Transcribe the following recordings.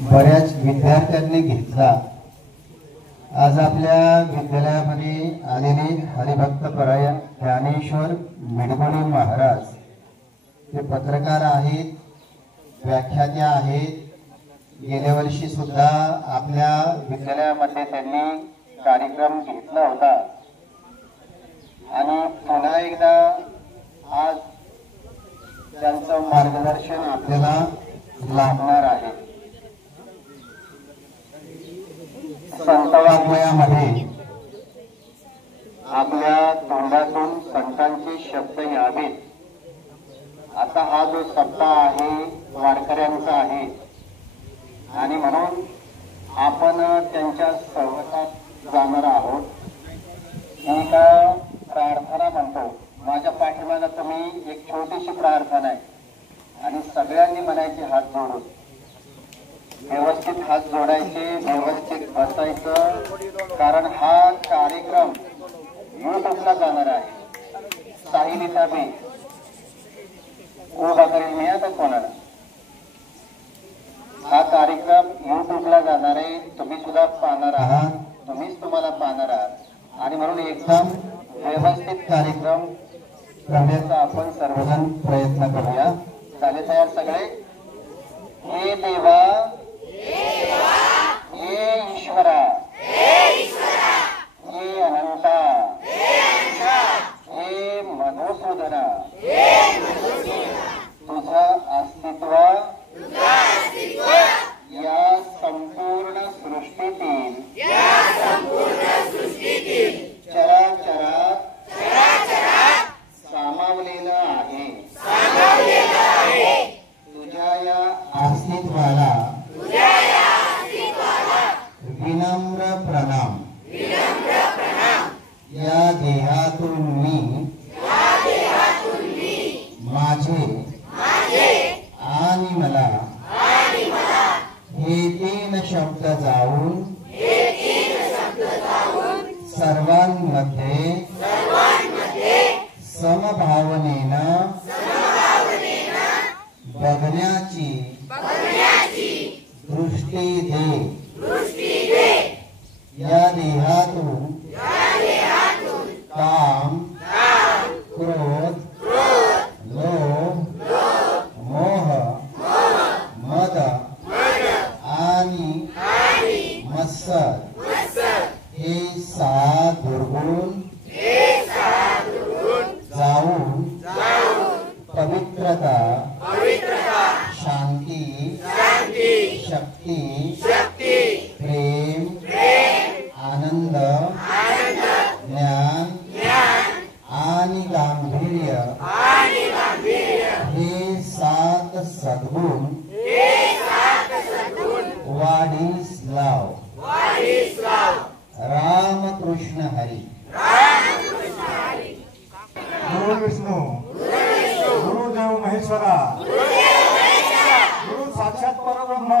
बऱ्याच विद्यार्थ्यांनी घेतला। आज आपल्या विद्यालयामध्ये आलेले हरिभक्त परायण ज्ञानेश्वर मिडगुळे महाराज ते पत्रकार आहेत, व्याख्याते आहेत। गेल्या वर्षी सुद्धा आपल्या विद्यालयामध्ये त्यांनी कार्यक्रम घेतला होता आणि पुन्हा एकदा आज त्यांचं मार्गदर्शन आपल्याला लाभणार आहे। संत वाङ्मयामध्ये आपल्या तोंडातून संतांचे शब्द यावेत। आता हा जो सप्ताह आहे वारकऱ्यांचा आहे आणि म्हणून आपण त्यांच्या सहवासात जाणार आहोत। एक प्रार्थना म्हणतो, माझ्या पाठीमागे तुम्ही एक छोटीशी प्रार्थना आहे आणि सगळ्यांनी म्हणायचे हात जोडून, व्यवस्थित हात जोडायचे, व्यवस्थित बसायचं, कारण हा कार्यक्रम युट्यूबला जाणार आहे। साहिलिता बी उभा करेल मी आता कोणाला। हा कार्यक्रम युट्यूबला जाणार आहे, तुम्ही सुद्धा पाहणार आहात, तुम्हीच तुम्हाला पाहणार आहात आणि म्हणून एकदम व्यवस्थित कार्यक्रम करण्याचा आपण सर्वजण प्रयत्न करूया। झाले तयार सगळे? हे देवा, हे ईश्वरा, हे अनंता, हे मधुसूदना, तुझं अस्तित्व या संपूर्ण सृष्टीतील चराचरात सामावलेलं आहे। तुझ्या या अस्तित्वाला विनम्र प्रणाम। या देहातून मी माझे आणि मला हे तीन शब्द जाऊन सर्वांमध्ये समभावनेनं बघण्याची दृष्टी दे। या देहातून काम, क्रोध, लोभ, मोह, मद आणि मत्सर हे 6 दुर्गुण जाऊन पवित्रता, शांती, शक्ती, प्रेम, आनंद, ज्ञान आणि गांभीर्य हे 7 सद्गुण वाढीस लाव। रामकृष्ण हरी। गुरु विष्णू, गुरुदेव महेश्वरा, गुरु साक्षात परब्रह्म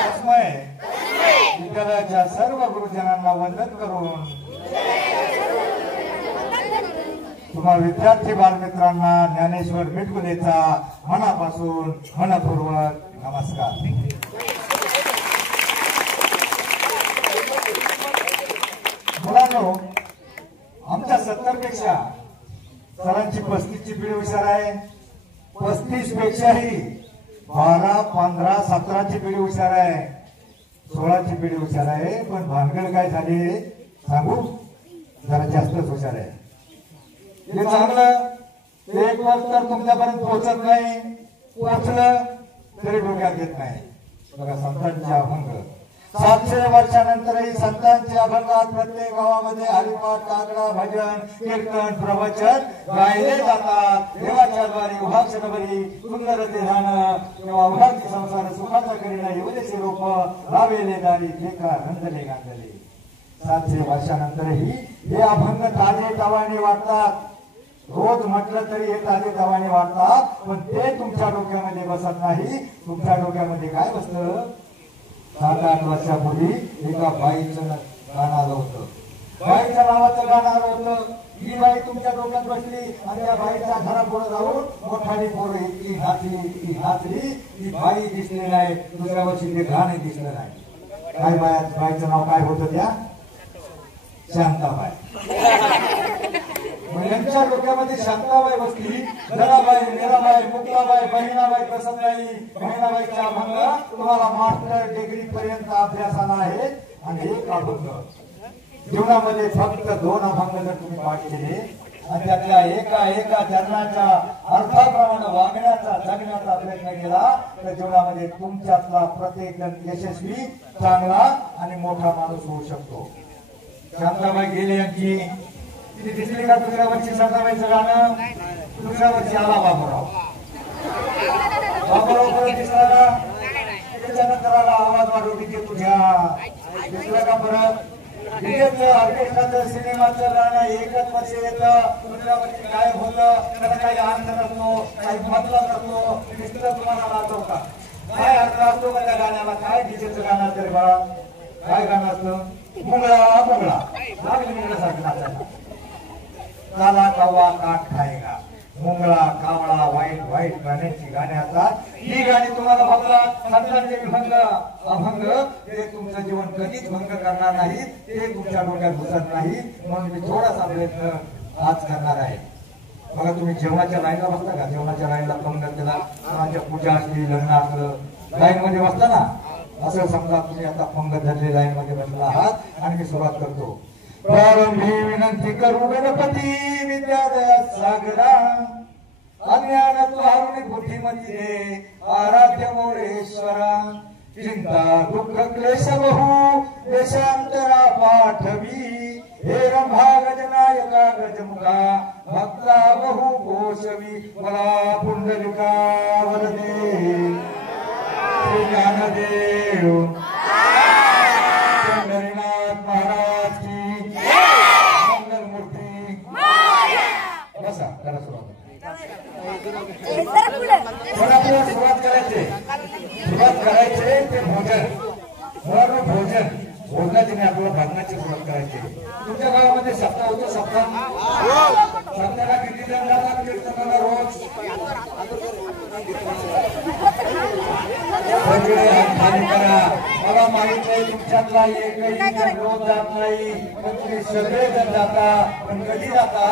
तस्मै विद्यालयाच्या सर्व गुरुजनांना वंदन करून तुम्हा विद्यार्थी बालमित्रांना ज्ञानेश्वर मिडगुळेचा मनापासून मनपूर्वक नमस्कार। मुलांनो, आमच्या 70 पेक्षा सरांची 35 ची पिढी हुशार आहे। 35 पेक्षाही 12, 15, 17 ची पिढी हुशार आहे, 16 ची पिढी हुशार आहे। पण भानगड काय झाली सांगू, जरा जास्तच हुशार आहे। हे चांगलं ते एक वर्ष तर तुमच्यापर्यंत पोहोचत नाही, पोहोचलं तरी डोक्यात येत नाही। बघा, संतांचे अभंग 700 वर्षानंतरही संतांचे अभंगात प्रत्येक गावामध्ये हरिपाठ, काकडा, भजन, कीर्तन, प्रवचन गायले जातात। देवाच्या द्वारी उभाक्षणभरी सुंदर ते ध्यान किंवा उभाची संसार सुखाचा करीना एवढेचे रोप लावेले दारी लेखा रंजले गांधले। 700 वर्षानंतरही हे अभंग ताजे तवाने वाटतात। रोज म्हटलं तरी हे ताजे तवाने वाटतात, पण ते तुमच्या डोक्यामध्ये बसत नाही। तुमच्या डोक्यामध्ये काय बसतं? 7-8 वर्षापूर्वी एका बाईचं गाणं आलं होतं, बाईच्या नावाचं गाणं आलं होतं. ही बाई तुमच्या डोक्यात बसली आणि त्या बाईच्या घरापुढे जाऊन मोठाली पोरं इतकी नाचली ती बाई दिसली नाही. दुसऱ्या वर्षी ते गाणे दिसलं नाही. काय बाईचं नाव काय होतं त्या? शांताबाई. यांच्या डोक्यामध्ये शांताबाई बसली. जराबाई, मीराबाई, मुक्ताबाई, बहिणाबाई प्रसन्नाई, बहिणाबाईचा अभंग तुम्हाला मास्टर डिग्री पर्यंत अभ्यासाला आहे. आणि एक अभंग जीवनामध्ये फक्त 2 अभंग जर तुम्ही पाठ केले आणि त्यातल्या एका चरणाच्या अर्थाप्रमाणे वागण्याचा जगण्याचा प्रयत्न केला तर जीवनामध्ये तुमच्यातला प्रत्येक जण यशस्वी, चांगला आणि मोठा माणूस होऊ शकतो. शांताबाई गेले यांची ती दिसली का दुसऱ्या वर्षी शांताबाईचं गाणं? दुसऱ्या वर्षी आला बाबूराव. परत दिसला का? त्याच्यानंतर आला आवाज वाढवू डीजे तुझ्या. दिसलं का परत? डीजेचं, ऑर्केस्ट्राचं, सिनेमाचं गाणं एकच वर्ष येतं. दुसऱ्या वर्षी काय होतं त्याला काही अर्थ नसतो, काही मतलब नसतो. दिसलं तुम्हाला नाचवता काय अर्थ असतो का त्या गाण्याला? काय डीजेचं गाणं तरी बाळा? काय गाणं असतं? मुंगळा मुंगळा लागली मुंगळ्यासारखं नाचायला. काला कव्वा काठ खायगा, मुंगळा कावळा वाईट वाईट गाण्याची गाणी असतात. ही गाणी तुम्हाला बघला संतांचे विभंग अभंग ते तुमचं जीवन कधीच भंग करणार नाही. ते तुमच्या डोक्यात घुसत नाही. म्हणून मी थोडासा प्रयत्न आज करणार आहे. बघा तुम्ही जेवणाच्या लाईनला बसता का? जेवणाच्या लाईनला पंगत केला, कोणाच्या पूजा असली, लग्न असलं, लाईन मध्ये बसता ना. असं समजा तुम्ही आता पंगत धरली, लाईन मध्ये बसला आहात आणि मी सुरुवात करतो. प्रारंभी विनंती करू गणपती विद्यादया सागरा, अज्ञान तुहारुणी बुद्धिमती दे आराध्य मोरेश्वरा. चिंता दुःख क्लेश बहु देशांतरा पाठवी, हे रंभा गजनायका गजमुखा भक्ता बहु गोषवी. मला पुंडलिका वरदे श्री ज्ञानदेव पंढरीनाथ महाराज की मंगलमूर्ती. बसा करा सुरुवात. सुरुवात करायचे ते भोजन भोजनाची नाही, आपल्याला भजनाची सुरुवात करायची. तुमच्या गावामध्ये सप्ताह होतो? सप्ताहाला किती जण जातात कीर्तनाला रोज? मला माहित आहे तुमच्यातला एकही जण रोज जात नाही, पण तुम्ही सगळे जण जाता. पण कधी जाता?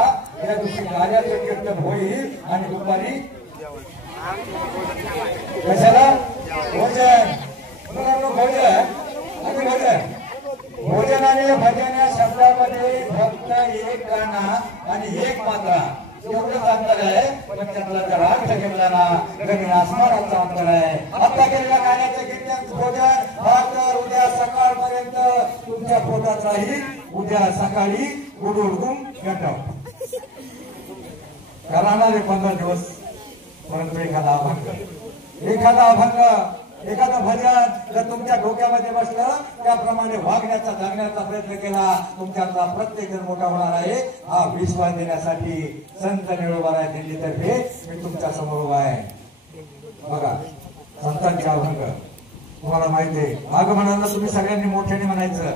या दिवशी गाण्याचं कीर्तन होईल आणि दुपारी कशाला? भोजन. भोजन आणि भजन या शब्दामध्ये फक्त एक गाणं आणि एक मात्रा एवढंच अंतर आहे. पण त्यातला जर अर्थ घेतला ना जमीन आसमानाचा अंतर आहे. आता केलेल्या गाण्याचं कीर्तन भोजन तर उद्या सकाळपर्यंत तुमच्या पोटात राहील. उद्या सकाळी उडून गंटव राहणारे 15 दिवस. परंतु एखादा अभंग एखादं भजन जर तुमच्या डोक्यामध्ये बसलं, त्याप्रमाणे वागण्याचा जगण्याचा प्रयत्न केला, तुमच्यातला प्रत्येक जण मोठा होणार आहे. हा विश्वास देण्यासाठी संत निळोबाराय दिल्लीतर्फे मी तुमच्या समोर उभा आहे. बघा संतांचे अभंग तुम्हाला माहिती आहे. मागं म्हणाल तुम्ही सगळ्यांनी मोठ्याने म्हणायचं.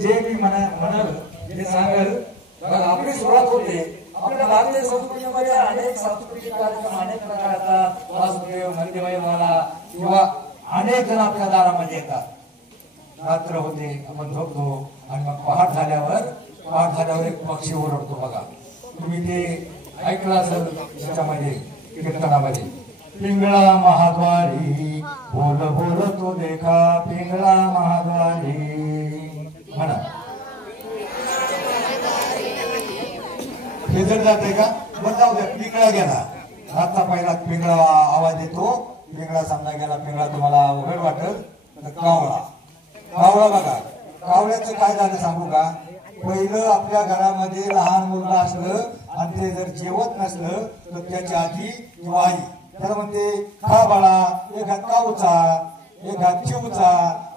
जे मी म्हणाल ते सांगल. आपली सुरुवात होते. आपल्या भारतीय संस्कृतीमध्ये अनेक सांस्कृतिक कार्यक्रम अनेक प्रकारचा वासुदेव नंदीबाईवाला किंवा अनेक जण आपल्या दारामध्ये येतात. रात्र होते, आपण झोपतो आणि मग पहाट झाल्यावर एक पक्षी ओरडतो. बघा तुम्ही ते ऐकलं असेल त्याच्यामध्ये कीर्तनामध्ये. पिंगळा महाद्वारी बोल बोल तो देखा, पिंगळा महाद्वारी म्हणा. हे जर जाते का? बरं जाऊ द्या. पिंगळा गेला. रातचा पहिला पिंगळा आवाज येतो. पिंगळा समजा गेला. पिंगळा तुम्हाला उघड वाटत. कावळा बघा. कावळ्याचं काय झालं सांगू का? पहिलं आपल्या घरामध्ये लहान मुलगा असलं आणि ते जर जेवत नसलं तर त्याची आजी किंवा आई त्याला म्हणते खा बाळा, एक हात काऊचा एक हात चिवचा,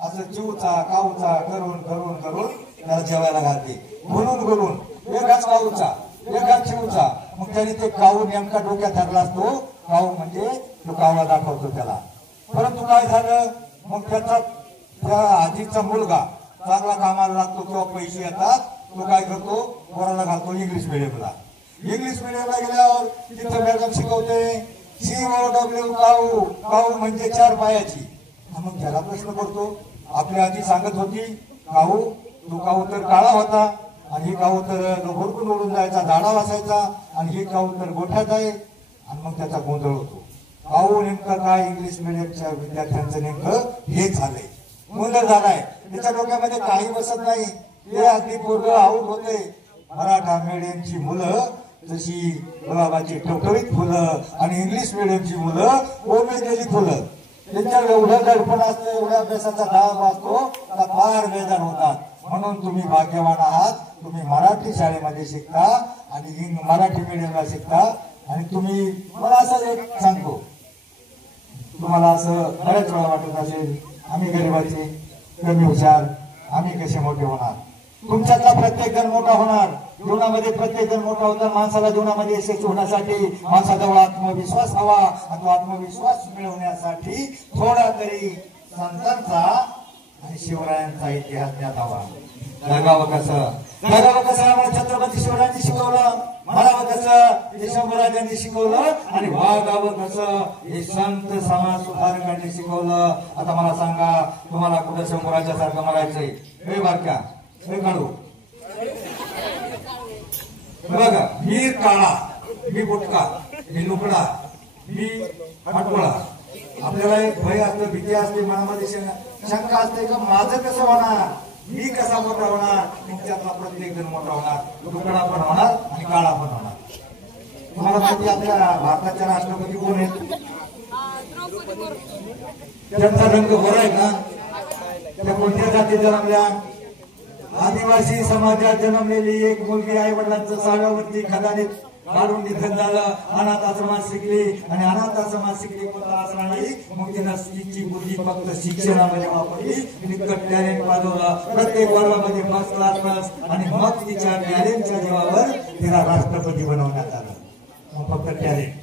असं चिवचा काऊचा करून करून करून त्याला जेवायला घालते. घुलून एक हात काऊचा एक हात चिवचा. मग त्याने ते काऊ नेमका डोक्यात धरला असतो. काऊ म्हणजे तो कावळा दाखवतो त्याला. परंतु काय झालं? मग त्या आजीचा मुलगा चांगला कामाला लागतो किंवा पैसे येतात. तो काय करतो, पोराला घालतो इंग्लिश मिडियमला. इंग्लिश मिडियमला गेल्यावर तिथं मॅडम शिकवते COW काऊ, काऊ म्हणजे 4 पायाची. मग त्याला प्रश्न पडतो, आपल्या आजी सांगत होती काऊ, तो काऊ तर काळा होता आणि हे काऊ तर भरपूर उडून जायचा, झाडा वासायचा, आणि हे काऊ तर गोठ्यात आहे. आणि मग त्याचा गोंधळ होतो. काऊ नेमकं काय, इंग्लिश मिडियमच्या विद्यार्थ्यांचं नेमकं हे झालंय, गोंधळ झालाय. त्याच्या डोक्यामध्ये काही बसत नाही. ते अगदी पूर्ण आऊट होते. मराठा मिडियमची मुलं जशी गुलाबाची टवटवीत फुलं आणि इंग्लिश मिडियमची मुलं कोमेजलेली फुलं. त्यांच्यावर एवढं दडपण असतं, एवढ्या अभ्यासाचा दाब असतो, आता फार बेजार होतात. म्हणून तुम्ही भाग्यवान आहात, तुम्ही मराठी शाळेमध्ये शिकता आणि मराठी मिडियमला शिकता. आणि तुम्ही, मला असं एक सांगतो, तुम्हाला असं बऱ्याच वेळा वाटत असेल आम्ही गरिबाचे कमी हुशार, आम्ही कसे मोठे होणार. तुमच्यातला प्रत्येक जण मोठा होणार. जीवनामध्ये प्रत्येक जण मोठा होता. माणसाला जीवनामध्ये यशस्वी होण्यासाठी माणसाजवळ आत्मविश्वास हवा. आणि तो आत्मविश्वास मिळवण्यासाठी थोडा तरी संतांचा आणि शिवरायांचा इतिहास ज्ञात हवा. जगावं कसं आम्हाला छत्रपती शिवरायांनी शिकवलं, म्हणावं कसं हे शंभूराजांनी शिकवलं, आणि वागावं कसं हे संत समाज सुधारकांनी शिकवलं. आता मला सांगा, तुम्हाला कुठं शंभूराजासारखं म्हणायचंय? हे बारक्या, हे काढू बघा, मी काळा, मी बुटका, मी लुकडा, मी हटकोळा. आपल्याला एक भय असतं, भीती असते, मनामध्ये शंका असते का माझं कसं होणार, मी कसा मोठा होणार. तुमच्यातला प्रत्येक जण मोठा होणार, लुकडा पण होणार आणि काळा पण होणार. तुम्हाला माहिती आपल्या भारताच्या राष्ट्रपती कोण आहेत? त्यांचा रंग गोरा आहे का? त्या कोणत्या जातीत जन्मल्या? आदिवासी समाजात जन्मलेली एक मुलगी आई वडिलांचं साव्यावरती खदानीत काढून निधन झालं. अनाथ आश्रमात शिकली आणि अनाथ आश्रमात शिकली कोणता असला नाही. मग तिनं तिची बुद्धी फक्त शिक्षणामध्ये वापरली, तितकं टॅलेंट वाढवलं, प्रत्येक वर्गामध्ये फर्स्ट क्लास, आणि मग तिच्या टॅलेंटच्या जीवावर तिला राष्ट्रपती बनवण्यात आलं. मग फक्त टॅलेंट,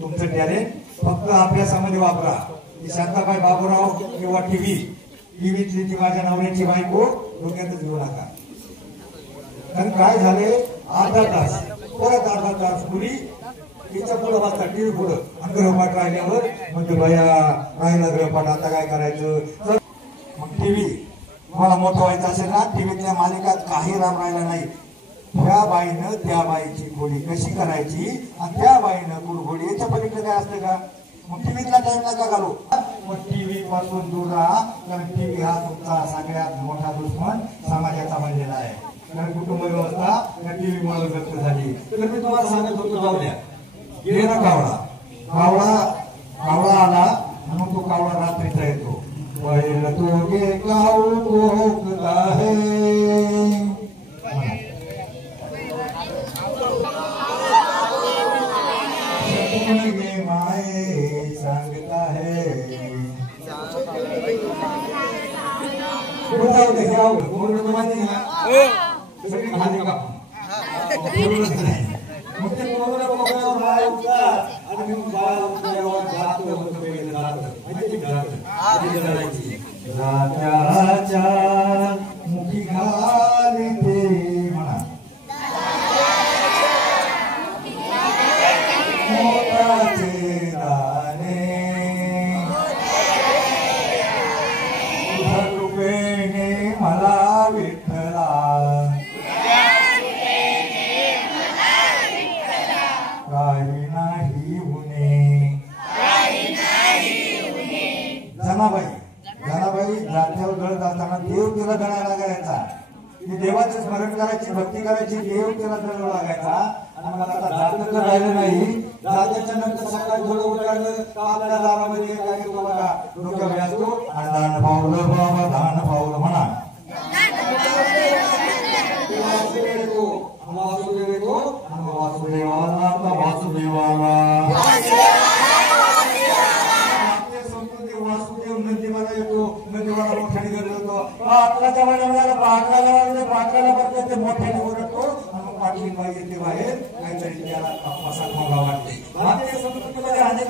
तुमचं टॅलेंट फक्त अभ्यासामध्ये वापरा. शांताबाई बाबूराव किंवा टीव्हीतली ती माझ्या नवऱ्याची बायको डोक्यातच घेऊ नका. कारण काय झाले, अर्धा तास परत अर्धा तास पुरी तिच्या पुढं वाजता टीव्ही पुढं, आणि गृहपाठ राहिल्यावर म्हणजे भया राहिला गृहपाठ, आता काय करायचं. मग टीव्ही तुम्हाला मोठं व्हायचं असेल ना, टीव्हीतल्या मालिकात काही राम राहिला नाही. त्या बाईनं त्या बाईची खोडी कशी करायची आणि त्या बाईनं कुरघोडी, याच्या पलीकडे काय असतं का? मग टीव्हीतला टाइम नका घालू. मग टीव्ही पासून दूर राहा, कारण टीव्ही हा तुमचा सगळ्यात मोठा दुश्मन समाजाचा बनलेला आहे. कारण कुटुंब व्यवस्था त्या टीव्हीमुळे व्यक्त झाली. तर मी तुम्हाला सांगत होतो, जाऊ द्या, गेला कावळा आला, मग तो कावळा रात्रीचा येतो. बैल तो गे काऊ भोकला है, माए सांगता है. मुखी घालते म्हणा, मोठाचे दाणे तुझ्या कृपेने मला विठ्ठला, काही नाही उणे. जनाबाई जात्यावर गळत असताना देव तिला गळायला लागायचा. ती देवाचं स्मरण करायची, भक्ती करायची, देव तिला गळायला लागायचा. आणि मला आता जात तर राहिलं नाही. जात्याच्या नंतर सकाळी थोडं उठायलं का आपल्या दारामध्ये काय करतो बघा, डोक्यावर असतो आणि दान पावलं बाबा, दान पावलं म्हणा. वासुदेव येतो आणि वासुदेवाला वासुदेव नंदीवाला येतो, नंदीवाला मोठ्याने गरजतो. पाटलाच्या वेळेला पाटलाला बघतो ते मोठ्याने ओरडतो. आणि पाटली बाई येते बाहेर, काहीतरी त्याला असा खोगा वाटते. भारतीय संस्कृतीमध्ये अनेक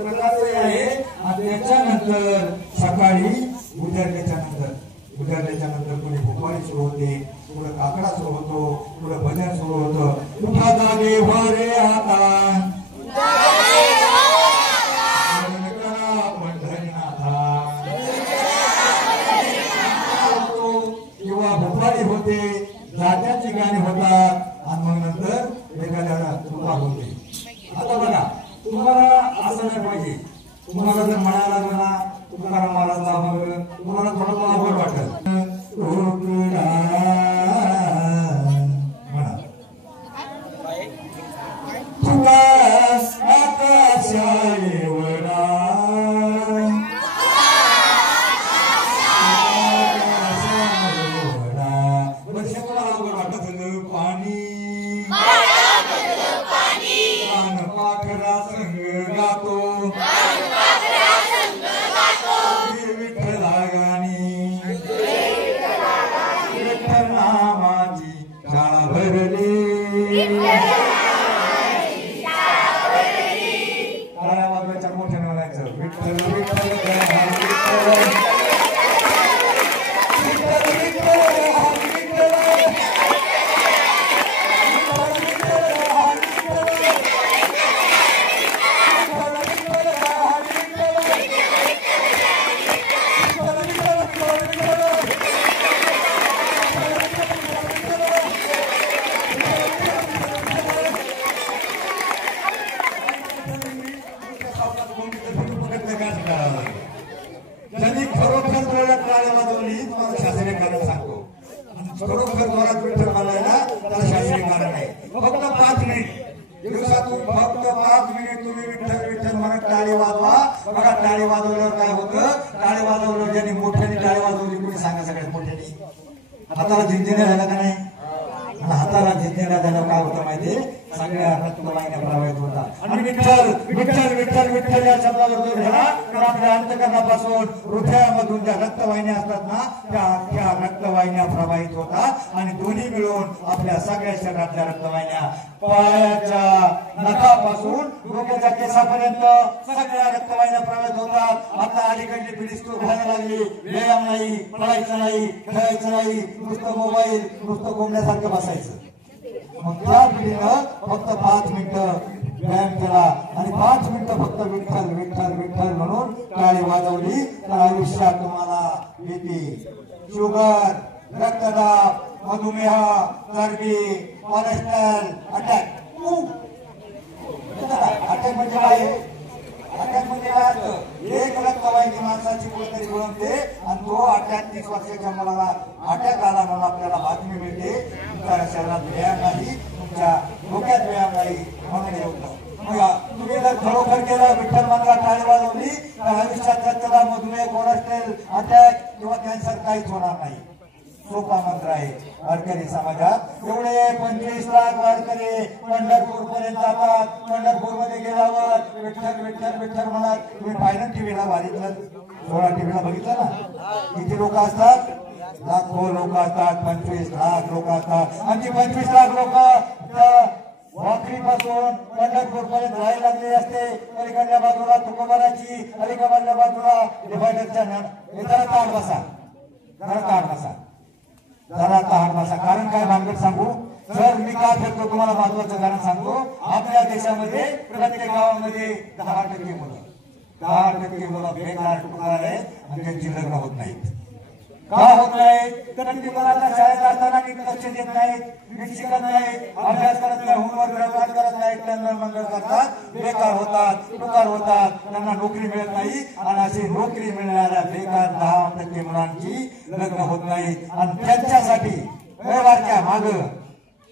प्रकारचे आहे. आणि त्याच्यानंतर सकाळी उजाडल्याच्या नंतर कोणी भोपाळी सुरू होते, पुढे काकड तुम्हाला जर म्हणायला लागलं ना तुकाराम महाराजचा अभंग तुम्हाला थोडं अवघड वाटेल. तुका आकाशा एवढा त्यांनी खरोखर जोरात टाळ्या वाजवली. तुम्हाला शास्त्रीय कारण सांगतो. खरोखर जोरात विठ्ठल बोलायला त्याला शास्त्रीय कारण आहे. फक्त 5 मिनिट दिवसातून फक्त 5 मिनिट तुम्ही विठ्ठल विठ्ठल म्हणत टाळी वाजवा. बघा टाळी वाजवल्यावर काय होतं. टाळी वाजवल्यावर ज्यांनी मोठ्याने टाळी वाजवली कोणी सांगा सगळ्यात मोठ्याने. हाताला झिंझिण्या झाला का नाही. हाताला झिंझिण्या झाल्यावर काय होतं माहितीये सगळ्या रक्तवाहिन्या प्रवाहित होतात. आणि विठ्ठल विठ्ठल विठ्ठल विठ्ठल या शब्दावर जोर दिला तर आपल्या अंतकरणापासून हृदयामधून ज्या रक्तवाहिन्या असतात ना त्या रक्तवाहिन्या प्रवाहित होतात. आणि दोन्ही मिळून आपल्या सगळ्या शरीरातल्या रक्तवाहिन्या पायाच्या नखापासून डोक्याच्या केसापर्यंत सगळ्या रक्तवाहिन्या प्रवाहित होतात. आता अलीकडली पिढी सुरू व्हायला लागली. व्यायाम नाही, पळायचं नाही, खेळायचं नाही, नुसतं मोबाईल, नुसतं कोंबड्यासारखं बसायचं. मग त्या पिढीनं फक्त 5 मिनिटं व्यायाम केला आणि 5 मिनिटं फक्त विठ्ठल विठ्ठल विठ्ठल म्हणून टाळी वाजवली तर आयुष्यात तुम्हाला बीपी, शुगर, रक्तदाब, मधुमेह, चरबी, कोलेस्ट्रॉल, अटॅक म्हणजे काय. अटॅक म्हणजे काय असतं. एक रक्तवाहिनी माणसाची कुठेतरी गुणवते आणि तो अटॅक 30 वर्षाच्या मुलाला अटॅक आला म्हणून आपल्याला बातमी मिळते. तुमच्या शरीरात व्यायाम नाही, तुमच्या डोक्यात व्यायाम नाही म्हणून होतं. तुम्ही जर खरोखर केलं विठ्ठल मंदिरात टाळी वाजवली तर आयुष्यात रक्तदाब, मधुमेह, कोलेस्ट्रॉल, अटॅक किंवा कॅन्सर काहीच होणार नाही. सोपा मंत्र आहे. वारकरी समाजात एवढे 25 लाख वारकरी पंढरपूर पर्यंत जातात. पंढरपूर मध्ये गेल्यावर विठ्ठल विठ्ठल विठ्ठल म्हणत तुम्ही पाहिलं टीव्हीला बघितलं, 16 टीव्हीला बघितलं ना. किती लोक असतात. लाखो लोक असतात. 25 लाख लोक असतात. आणि 25 लाख लोक वाखरीपासून पंढरपूर पर्यंत राहायला लागले असते. पलीकडल्या बाजूला तुकोबाराची, अलीकडल्या बाजूला डिवायडरच्या जरा ताट बसा, जरा ताट बसा, जरा ताट बसा. कारण काय भानगड सांगू सर. मी का फिरतो तुम्हाला महत्वाचं कारण सांगतो. आपल्या देशामध्ये प्रत्येक गावामध्ये 10% मुलं 10% मुलं बेकार टुकार आहेत आणि त्यांची लग्न होत नाहीत. का होत नाही तर ती मुलांना शाळेत असताना नीट लक्ष देत नाहीत, नीट शिकत नाहीत, अभ्यास करत नाही, होमवर्क करत नाहीत, टंगळ मंगळ करतात, बेकार होतात, टुकार होतात, त्यांना नोकरी मिळत नाही. आणि अशी नोकरी मिळणाऱ्या बेकार 10% मुलांची लग्न होत नाहीत. आणि त्यांच्यासाठी बारक्या माग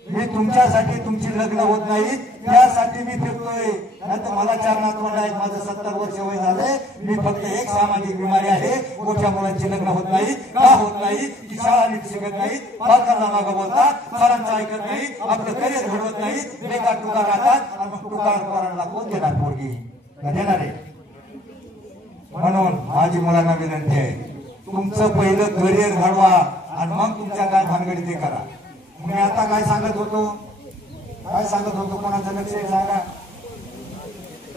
मी तुमच्यासाठी तुमची लग्न होत नाही त्यासाठी मी फिरतोय. नाहीतर मला 4 नातवंड आहेत. माझं 70 वर्ष वय झालंय. मी फक्त एक सामाजिक बिमारी आहे. मोठ्या मुलांची लग्न होत नाही. का होत नाही की शाळा नीट शिकत नाहीत, पालकांना मागं बोलतात, सरांचं ऐकत नाही, आपलं करिअर घडवत नाही, बेकार टुकार राहतात. आणि मग टुकार पोरांना कोण देणार पोरगी देणार आहे. म्हणून माझी मुलांना विनंती आहे तुमचं पहिलं करिअर घडवा आणि मग तुमच्या काय भानगडी ते करा. मी आता काय सांगत होतो कोणाचं लक्ष सांगा.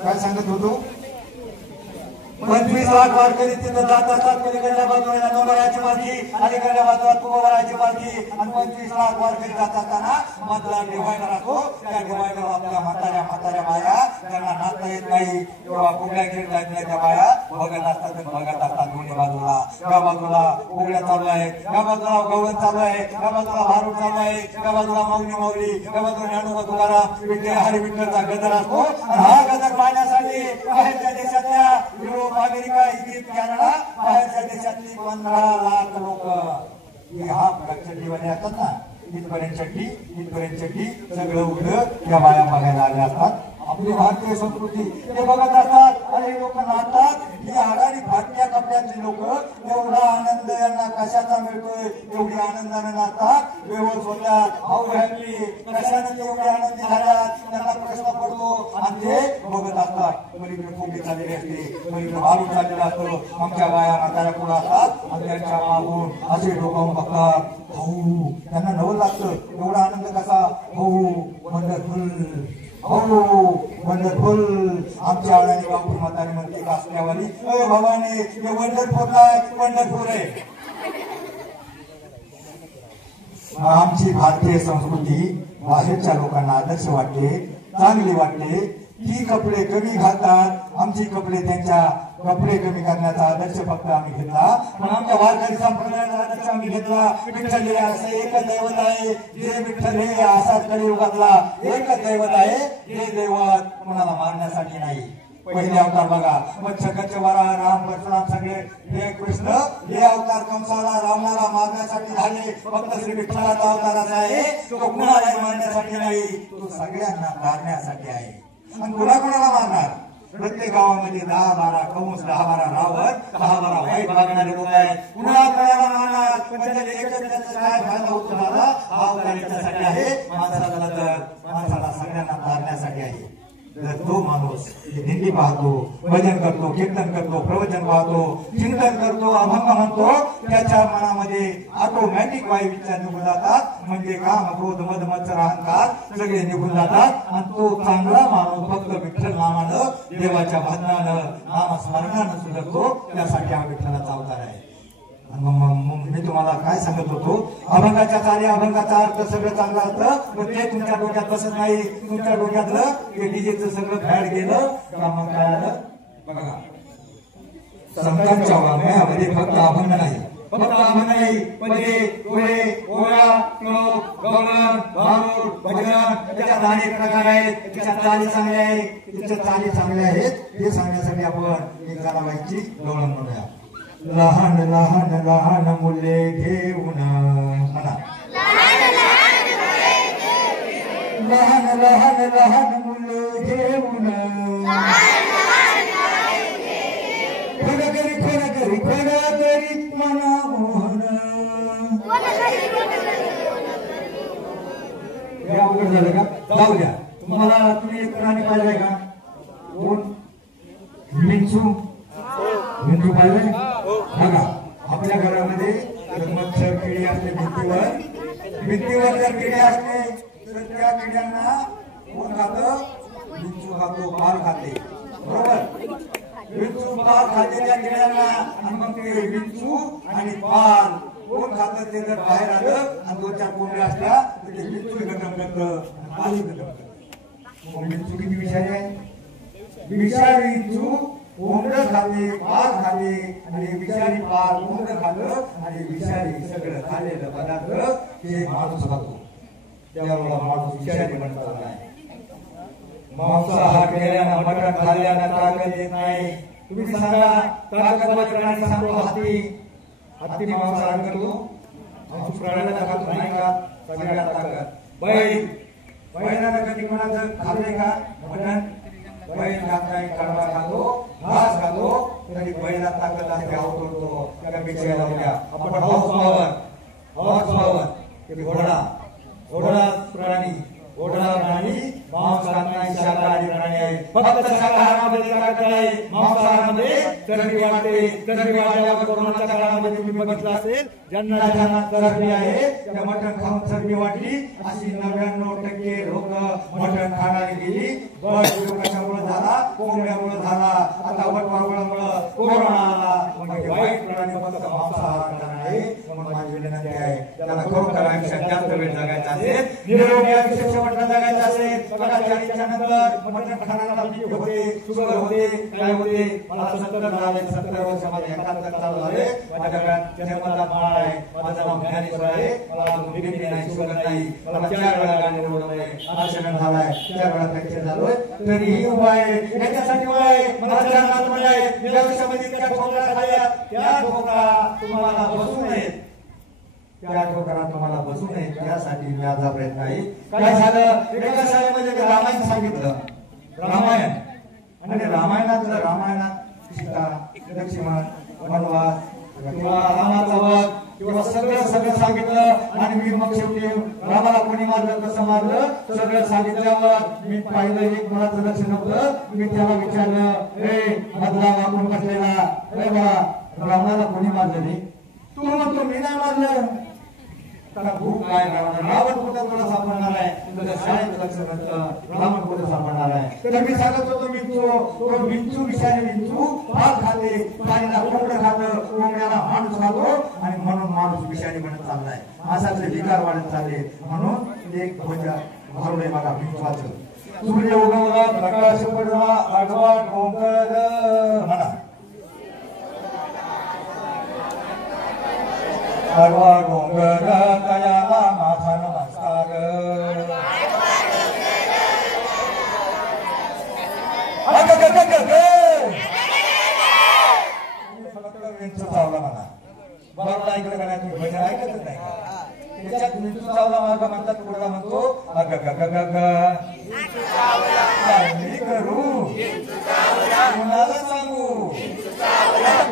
काय सांगत होतो 25 लाख वारकरी तिथं जात असतात. पलीकडल्या बाजूला नंबराची पालखी, अलीकडल्या बाजूला तुकोबाराची पालखी आणि 25 लाख वारकरी जात असताना मधला डिवायडर असतो. त्या डिवायडर आपल्या म्हाताऱ्या बाया त्यांना नाचता येत नाही किंवा फुगड्या खेळता येत नाही. त्या बाया बघत असतात दोन्ही बाजूला. या बाजूला फुगड्या चालू आहेत, या बाजूला गवळण चालू आहे, या बाजूला भारूड चालू आहे, या बाजूला माऊली, या बाजूला ज्ञानोबा तुकाराम हरी विठ्ठलचा गजर असतो. आणि हा गजर पाहण्यासाठी बाहेरच्या देशातल्या युरोप अमेरिका इजिप्त कॅनडा बाहेरच्या देशातली 15 लाख लोक हा चड्डीवाले असतात ना इथपर्यंत चड्डी सगळं उघडं त्या बाया बघायला आल्या असतात आपली भारतीय संस्कृती ते बघत असतात आणि लोक नाचतात ही आघाडी फाटक्या कपड्यातली लोक एवढा आनंद यांना कशाचा मिळतोय एवढी आनंदाने नाचतात बेहोश होत्यात हाऊ हॅपी कशाने एवढे आनंदी झाल्यात त्यांना प्रश्न पडतो आणि ते बघत असतात पलीकडे फुगे चाललेली असते पलीकडे भारू चाललेला असतो आमच्या बाया म्हाताऱ्या पुढे असतात आणि त्यांच्या मागून असे डोकावून बघतात भाऊ त्यांना नवल लागतं एवढा आनंद कसा भाऊ वंडरफुल आमच्या आळाने बापू म्हातारी म्हणते कासल्यावाली भवानी हे वंडरफुल आहे आमची भारतीय संस्कृती बाहेरच्या लोकांना आदर्श वाटते चांगली वाटते ती कपडे कमी घालतात आमची कपडे त्यांच्या कपडे कमी करण्याचा आदर्श फक्त आम्ही घेतला पण आमच्या वारकरी संप्रदायाचा आदर्श आम्ही घेतला विठ्ठल हे असं एकच दैवत आहे जे विठ्ठल हे असाच कलियुगातला एकच दैवत आहे हे दैवत कोणाला मारण्यासाठी नाही पहिले अवतार बघा मत्स्यकच्छ वरा राम परशुराम सगळे हे कृष्ण हे अवतार कंसाला रावणाला मारण्यासाठी झाले फक्त श्री विठ्ठलाचा अवतार आहे तो कोणालाही मारण्यासाठी नाही तो सगळ्यांना मारण्यासाठी आहे आणि कोणाला मारणार प्रत्येक गावामध्ये 10-12 कंस 10-12 रावण 10-12 वाईट वागणारे लोक आहेत कुणाला मारणार पण त्याला एकच काय फायदा होतो दादा हा अवतार याच्यासाठी आहे माणसाला सगळ्यांना मारण्यासाठी आहे जर तो माणूस दिंडी पाहतो भजन करतो कीर्तन करतो प्रवचन पाहतो चिंतन करतो अभंग म्हणतो त्याच्या मनामध्ये ऑटोमॅटिक वायू विचार निघून जातात म्हणजे काम क्रोध मद मत्सर अहंकार सगळे निघून जातात आणि तो चांगला माणूस फक्त विठ्ठल नामानं देवाच्या भजनानं नामस्मरणानं सुधारतो त्यासाठी हा विठ्ठलाचा अवतार आहे मी तुम्हाला काय सांगत होतो अभंगाच्या चाली अभंगाचा अर्थ सगळं चांगलं असतं पण ते तुमच्या डोक्यात बसत नाही तुमच्या डोक्यातलं ते डीजेचं सगळं फॅड गेलं का मग काय आलं बघा संतांच्या वाङ्मयामध्ये फक्त अभंग नाही भजन त्याच्यात अनेक प्रकार आहेत त्याच्यात चाली चांगल्या आहेत त्याच्यात चाली चांगल्या आहेत हे सांगण्यासाठी आपण एक जनाबाईची गवळण म्हणूया लहान लहान लहान मुले घेऊन म्हणा लहान लहान लहान मुले घेऊन खरी मना मोहन हे अवघड झालं का जाऊ द्या तुम्हाला तुम्ही एक प्राणी पाहिलाय का कोण विंचू पाहिलंय बघा आपल्या घरामध्ये मच्छर किडी असते भिंतीवर जर किडे असते तर त्या किड्यांना कोण खातं विंचू खातो पाल खाते बरोबर विंचू पाल खातेल्या किड्यांना आणि मग ते विंचू आणि पाल कोण खातं ते जर बाहेर आलं आणि 2-4 कोंबड्या असल्या तर ते विंचू गटम करतं पाली गटम करतं विंचू किती विषारी आहे विषारी विंचू कोंबडं खाते पाल खाते आणि विषारी पाल कोंबडं खातं आणि विषारी सगळं खाल्लेलं पदार्थ हे माणूस खातो त्यामुळे माणूस विषारी बनत नाही मांसाहार केल्यानं मटण खाल्ल्यानं ताकद येत नाही तुम्ही सांगा ताकदवान प्राणी सांगतो हत्ती मांसाहार करतो माणूस प्राण्याला खातो नाही का सगळ्याला ताकद बैलानं कधी कोणाचं खाल्लंय का मटण बैल खात नाही कडवा खातो घास खातो तरी बैला ताकद असते आवडतो त्या पेक्षा लावल्या आपण हॉर्स पॉवर घोडा प्राणी मांस खात नाही शाकाहारी प्राणी आहे फक्त शाकाहारामध्ये ताकद आहे मांसाहारामध्ये चरबी वाढल्यावर कोरोनाच्या काळामध्ये तुम्ही बघितलं असेल ज्यांना चरबी आहे त्या मटण खाऊन चरबी वाढली अशी 99% लोक मटण खाणारी गेली कशामुळे झाला कोंबड्यामुळे झाला आता वटवाघळामुळे कोरोना आला म्हणजे वाईट प्राणी फक्त मांसाहार करणारे म्हणून माझी विनंती आहे त्याला खरोखर आयुष्यात जास्त वेळ जगायचा असेल निरोगी आयुष्य शेवटला जगायचं असेल बघा 40च्या त्याच्यानंतर मटण खाण्याला बीपी होते, शुगर होते, काय होते. मला 70 झाले, 70 वर्ष माझे एकांतर चालू झाले. माझ्या जन्मदात बाळ आहे, माझं नाव ज्ञानेश्वर आहे. मला अजून बीपी नाही, शुगर नाही. मला 4 वेळा गांधी उडवलंय, ऍक्सिडेंट झालाय, 4 वेळा फ्रॅक्चर झालोय. तरीही उभा आहे, याच्यासाठी उभा आहे. मला 4 हात आहे. या वर्षामध्ये त्या ठोकरा खाल्या, त्या ठोकरा तुम्हाला बसू नयेत, त्या ठोकरा तुम्हाला बसू नये यासाठी मी माझा प्रयत्न आहे. काय झालं, एका शाळेमध्ये रामायण सांगितलं, रामायण. आणि रामायणात सीता, लक्ष्मण, वनवास किंवा रामाचा वध किंवा सगळं सांगितलं. आणि मी मग शेवटी रामाला कोणी मारलं, कसं मारलं, सगळं सांगितल्यावर मी पाहिलं एक मुलाचं लक्ष नव्हतं. मी त्याला विचारलं, हे मधला वाकून बसलेला, रे बा रामाला कोणी मारलं रे? तू म्हणतो मी नाही मारलं. त्याला भूक काय, रावण कुठं तुला सापडणार आहे? तुझ्या शाळेत लक्ष नसतं, रावण कुठं सापडणार आहे? तर मी सांगत होतो विंचू विषारी विंचू भात खाते, पाणीला कोंबडं खातं, कोंबड्याला माणूस खातो. आणि म्हणून माणूस विषारी बनत चाललाय, माणसाचे विकार वाढत चालले. म्हणून एक भारुडे बघा विंचवाचं. सूर्य उगवला, प्रकाश पडला, आडवा डोंगर म्हणा, आडवा डोंगर तयाला माझा नमस्कार. विंचू चावला मला, बरोबर ऐकलं का नाही? तुम्ही भजन ऐकतच नाही का? त्याच्यात विंचू चावला माझा म्हणतात, पुढला म्हणतो अग काय मी करू, कोणाला सांगू,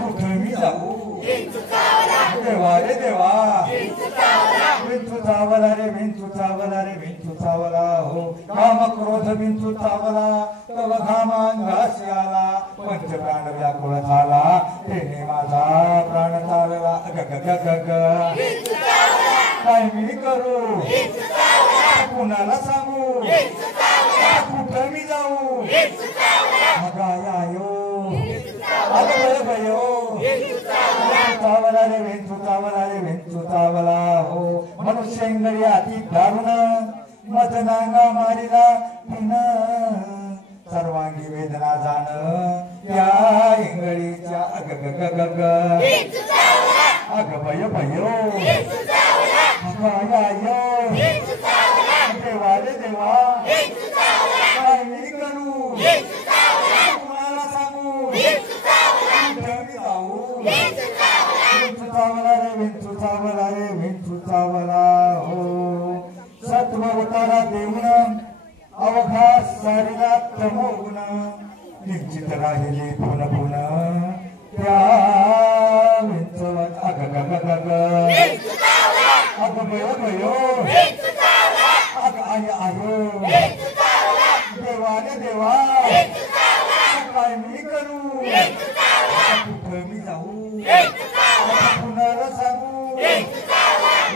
कुठं मी जाऊ, देवा रे देवा. विंचू चावला रे, विंचू चावला रे, विंचू चावला हो. काम क्रोध विंचू चावला, तव घामांगाशी आला. पंच प्राण व्याकुळ झाला, तेने माझा प्राण चालला. काय मी करू, कुणाला सांगू, कुठं मी जाऊ. अगायो अगं भयो, चावला रे विंचू चावला रे, विंचू चावला हो. मनुष्य इंगळी अति दारुण, मदनांगा मारिला पिन. सर्वांगी वेदना जाण या इंगळीच्या. अग भय भयो, अगायो देवा रे देवा. काय मी करू, कुणाला सांगू, विंचू चावला रे, विंचू चावला रे, विंचू चावला हो. सत्व उतारा देऊन अवघा सारीला तमोगुण. निश्चित राहिले पुन पुन त्या विंचू. अग भयो भयो, अग आयो देवा रे देवा. काय मी करू, कुठं मी जाऊ, कुणाला सांगू.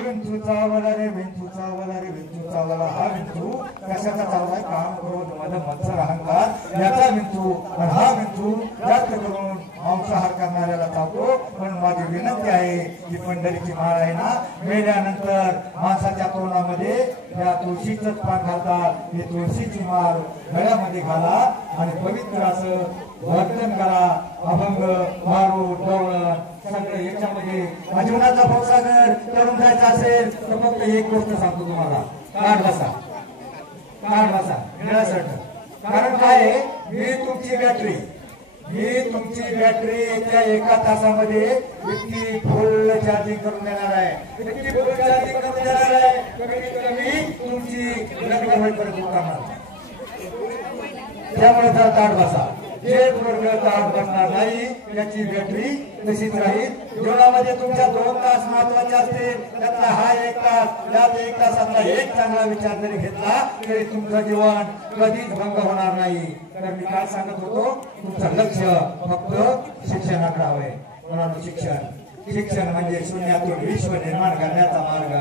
विंचू चावला रे, विंचू चावला रे, विंचू चावला. हा विंचू कशाचा चावलाय? काम क्रोध मद मत्सर अहंकार याचा विंचू. आणि हा विंचू जास्त करून मांसाहार करणाऱ्याला चावतो. पण माझी विनंती आहे की पंढरीची माळ आहे ना, मेल्यानंतर माणसाच्या तोंडामध्ये या तुळशीच पान घालतात. ही तुळशीची माळ गळ्यामध्ये घाला आणि पवित्र असं वर्तन करा. अभंग, मारू, डवळण सगळं याच्यामध्ये. जीवनाचा भवसागर तरुण जायचा असेल तर फक्त एक गोष्ट सांगतो तुम्हाला, काढ बसा, काढ बसा निळा शर्ट. कारण काय, मी तुमची बॅटरी येत्या 1 तासामध्ये इतकी फुल चार्जिंग करून देणार आहे, इतकी फुल चार्जिंग करून देणार आहे. कमीत कमी तुमची लग्न होईपर्यंत करणार. त्यामुळे जर ताट बसा, जे वर्ग ताट बसणार नाही त्याची बॅटरी तशीच राहील. जीवनामध्ये तुमच्या 2 तास महत्वाचे असतील, त्यातला हा 1 तास, त्यात 1 तासातला एक चांगला विचार जरी घेतला तरी तुमचं जीवन कधीच भंग होणार नाही. तर मी काय सांगत होतो, तुमचं लक्ष फक्त शिक्षणाकडे हवंय. मुलांना शिक्षण म्हणजे शून्यातून विश्व निर्माण करण्याचा मार्ग.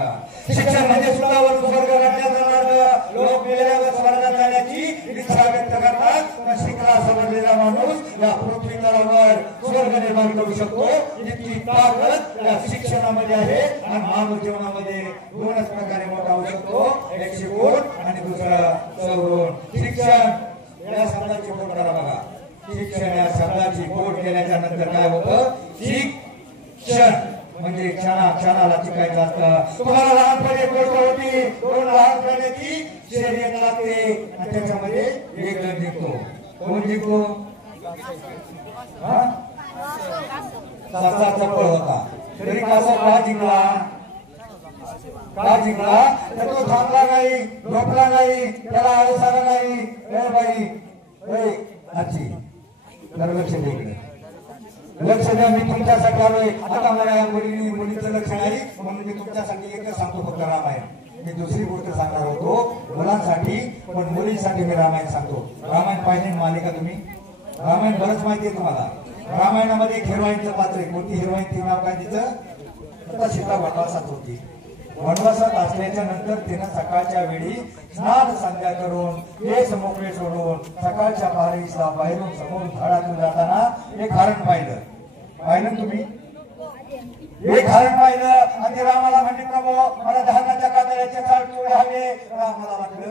शिक्षण म्हणजे सुतावरून स्वर्ग गाठण्याचा मार्ग. लोक मेल्यावर स्वर्गात जाण्याची इच्छा व्यक्त करतात, शिकला समजलेला माणूस या पृथ्वी तलावर स्वर्ग निर्माण करू शकतो इतकी ताकद या शिक्षणामध्ये आहे आणि मानव जीवनामध्ये दोनच प्रकारे मोठा होऊ शकतो एक शिकून आणि दुसरा सवरून शिक्षण या शब्दाची बोट करा बघा शिक्षण या शब्दाची बोट केल्याच्या नंतर काय होतं शिक्षण म्हणजे क्षणाला शिकायचं असतं तुम्हाला लहानपणी एक गोष्ट होती दोन लहान प्राण्याची शर्यत लागते आणि त्याच्यामध्ये एक जण जिंकतो कोण जिंकतो ससा चप्पल होता तरी कसा का जिंकला तर तो थांबला नाही झोपला नाही त्याला आळस आला नाही ए बाई आजी तर लक्ष द्या लक्ष द्या मी तुमच्यासाठी आलोय आता मला या मुलीचं लक्ष नाही म्हणून मी तुमच्यासाठी एकच सांगतो फक्त रामायण मी दुसरी गोष्ट सांगणार होतो मुलांसाठी पण मुलींसाठी मी रामायण सांगतो रामायण पाहिजे मालिका तुम्ही रामायण बरंच माहिती आहे तुम्हाला रामायणामध्ये एक हिरोईनचं पात्र आहे कोणती हिरोईन ती नाव काय तिचं आता सीता वनवासात होती वनवासात असल्याच्या नंतर तिनं सकाळच्या वेळी स्नान संध्या करून केस मोकळे सोडून सकाळच्या पारीसला बाहेरून समोर झाडातून जाताना एक हरण पाहिलं तुम्ही एक हरण पाहिलं आणि रामाला म्हणले प्रभू मला धारणाच्या कातड्याचे चाळ चोळे हवे रामाला वाटलं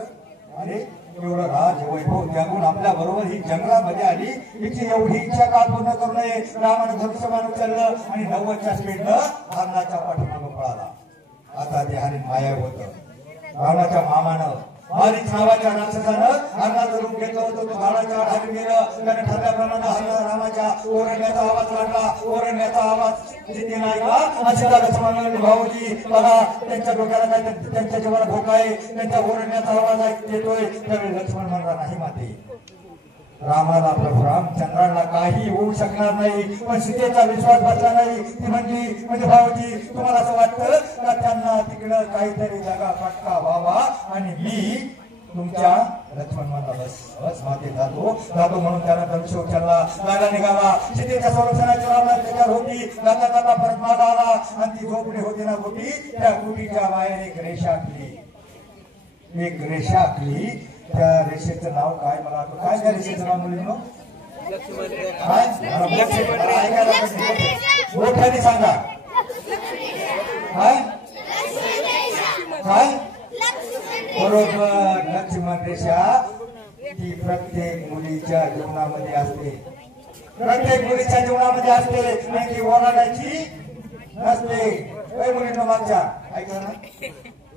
अरे एवढं राज वैभव त्यागून आपल्या बरोबर ही जंगलामध्ये आली हिची एवढी इच्छा का पूर्ण करू नये रामानं धनुष्यबाण उचललं आणि 90च्या स्पीडनं हरणाच्या पाठीमागून पळाला आता ते हरिण मायाळ होतं रावणाच्या मामानं मारीच नावाच्या राक्षसानं हरणाचं रूप घेतलं होतं तो झाडाच्या आड गेलं त्याने ठरल्याप्रमाणे रामाच्या ओरडण्याचा आवाज काढला ओरडण्याचा आवाज जिथे नाही का अशी लक्ष्मण भाऊजी बघा त्यांच्या डोक्याला काय त्यांच्या जीवाला धोका आहे त्यांच्या ओरडण्याचा आवाज येतोय त्यावेळी लक्ष्मण म्हणला नाही माते रामाला प्रभू रामचंद्राला काही होऊ शकणार नाही पण सीतेचा विश्वास बसला नाही ती म्हणजे भाऊजी तुम्हाला असं वाटतं का त्यांना तिकडं काहीतरी जागा फटका व्हावा आणि मी तुमच्या लक्ष्मण म्हणला बस माते जातो म्हणून त्याला धनुष्य उचलला जागा निघाला सीतेच्या संरक्षणाची रावणा त्याच्यावर होती जाता परत मागा आला आणि ती झोपडी होती ना गोटी त्या गोटीच्या बाहेर एक रेषा आखली त्या रेषेचं नाव काय मला आठवत काय त्या रेषेचं नाव मुलींनो मोठ्याने सांगा काय बरोबर लक्ष्मण रेषा ती प्रत्येक मुलीच्या जीवनामध्ये असते आणि ती ओलांडायची नसते मुलींना मागच्या ऐका ना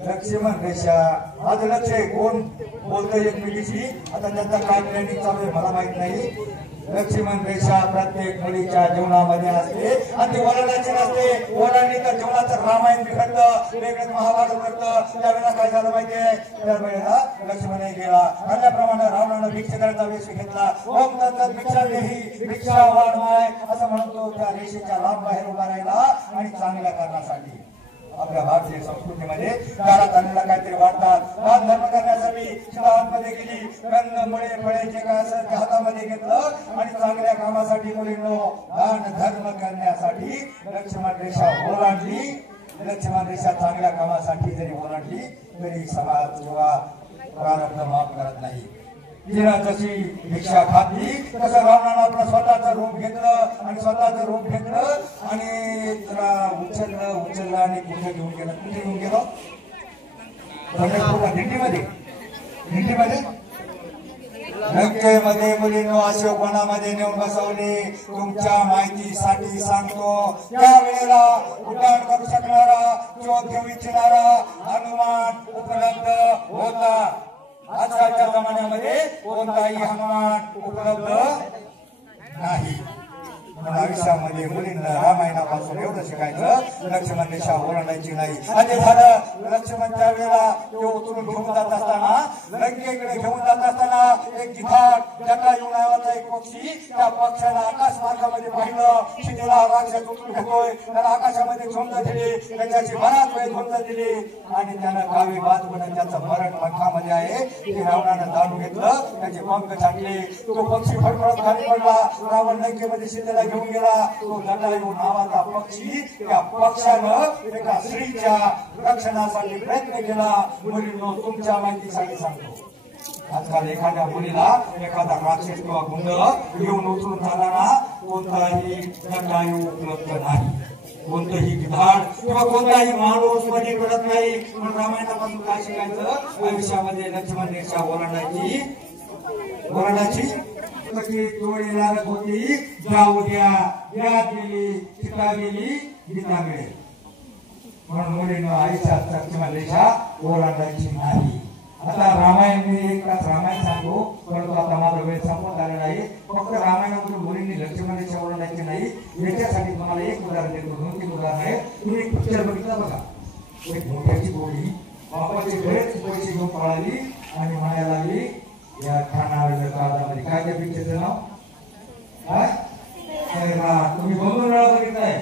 लक्ष्मण रेषा माझं लक्ष आहे कोण बोलतोय एकमेकीशी आता त्यांचा काय ट्रेनिंग चालू आहे मला माहित नाही लक्ष्मण रेषा प्रत्येक मुलीच्या जीवनामध्ये असते आणि ती ओलांडायची नसते ओलांडली तर जीवनाचं रामायण बिघडतं वेगळंच महाभारत घडतं त्यावेळेला काय झालं माहितीये त्यावेळेला लक्ष्मण गेला ठरल्याप्रमाणे रावणानं भिक्षेकराचा वेश घेतला ओम तत्त भिक्षा देही भिक्षा वाढवाय असं म्हणतो त्या रेषेच्या लांब बाहेर उभा राहिला आणि चांगल्या कारणासाठी आपल्या भारतीय संस्कृतीमध्ये दारात आलेला काहीतरी वाटतात दान धर्म करण्यासाठी शाळांमध्ये गेली मुळे फळे काय असं हातामध्ये घेतलं आणि चांगल्या कामासाठी मुलींनो दान धर्म करण्यासाठी लक्ष्मण रेषा ओलांडली लक्ष्मण रेषा चांगल्या कामासाठी जरी ओलांडली तरी समाज किंवा प्रारब्ध माफ करत नाही तिनं जशी भिक्षा खाल्ली तसं रावणानं आपलं स्वतःचं रूप घेतलं आणि जरा उचललं आणि कुठे घेऊन गेलो पंढरपूरला दिंडीमध्ये लंकेमध्ये मुलींनो अशोकवनामध्ये नेऊन बसवले तुमच्या माहितीसाठी सांगतो त्यावेळेला उड्डाण करू शकणारा शोध घेऊ इच्छिणारा हनुमान उपलब्ध होता आजच्या जमान्यामध्ये कोणताही हनुमान उपलब्ध नाही आयुष्यामध्ये मुलींना रामायणापासून एवढं शिकायचं लक्ष्मण रेषा ओलांडायची नाही आणि झालं लक्ष्मण त्या वेळेला तो उचलून घेऊन जात असताना लंकेकडे घेऊन जात असताना एक गिधाड जटायू नावाचा एक पक्षी त्या पक्षाला आकाश मार्गामध्ये पाहिलं सीतेला राक्षस उचलून घेतोय त्याला आकाशामध्ये झोंड दिली त्याच्याची बराच वेळ झोंड दिली आणि त्यानं गावी बात म्हणून त्याचं मरण पंखामध्ये आहे ते रावणानं जाणून घेतलं त्याचे पंख छाटले तो पक्षी फडफडत खाली पडला रावण लंकेमध्ये सीतेला घेऊन गेला तो जटायू नावाचा पक्षी त्या पक्षानं एका स्त्रीच्या रक्षणासाठी प्रयत्न केला मुलींनो तुमच्या माहितीसाठी सांगतो आजकाल एखाद्या मुलीला एखादा राक्षस किंवा गुंड घेऊन उचलून चालताना कोणताही दंडायू उपलब्ध नाही, कोणतंही विधान किंवा कोणताही माणूस मध्ये पडत नाही. पण रामायणापासून काय शिकायचं? आयुष्यामध्ये लक्ष्मण रेषा ओलांडायची चोरी लागत होती, ज्या उद्या या गेली सीता गेली गीता मिळेल. म्हणून मुलीनं आईच्या लक्ष्मण रेषा ओलांडायची नाही. आता रामायण मी एक तास रामायण सांगतो, परंतु आता माझा वेळ संपत आलेला आहे. फक्त रामायणातून मुलींनी लक्ष्मण रेषा ओलांडायची नाही याच्यासाठी तुम्हाला एक उदाहरण देतो, 2-3 उदाहरण आहे. तुम्ही एक पिक्चर बघितला बघा, एक मोठ्याची गोळी बापाची बरेच पैसे घेऊन पळाली आणि म्हणायला लागली या खानावरच्या काळामध्ये. काय त्या पिक्चरचं नाव काय? तुम्ही बघून वेळा बघितलंय.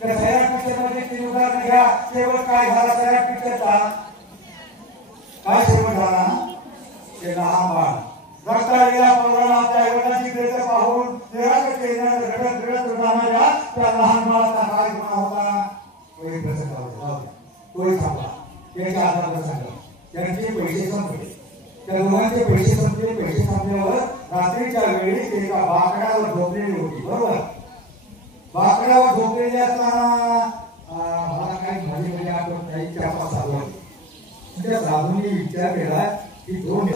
तर सैराट पिक्चर मध्ये 3 उदाहरण घ्या. केवळ काय झाला सैराट पिक्चरचा? काय शेवट झाला? ते लहान बाळ रस्ता गेला पोराला आपल्या आईवडिलांची प्रेत पाहून रडत जाणाऱ्या त्या लहान बाळाचा काय गुन्हा होता? तोही प्रसंग होता, तोही थांबला. त्याच्या आधारावर सांगा त्यांचे पैसे संपले, त्या दोघांचे पैसे संपले. पैसे संपल्यावर रात्रीच्या वेळी एका बाकड्यावर झोपलेली होती, बरोबर? बाकड्यावर झोपलेली असताना मला काही मध्ये आठवत नाही, त्याचा साधू त्या साधूंनी विचार केला की 2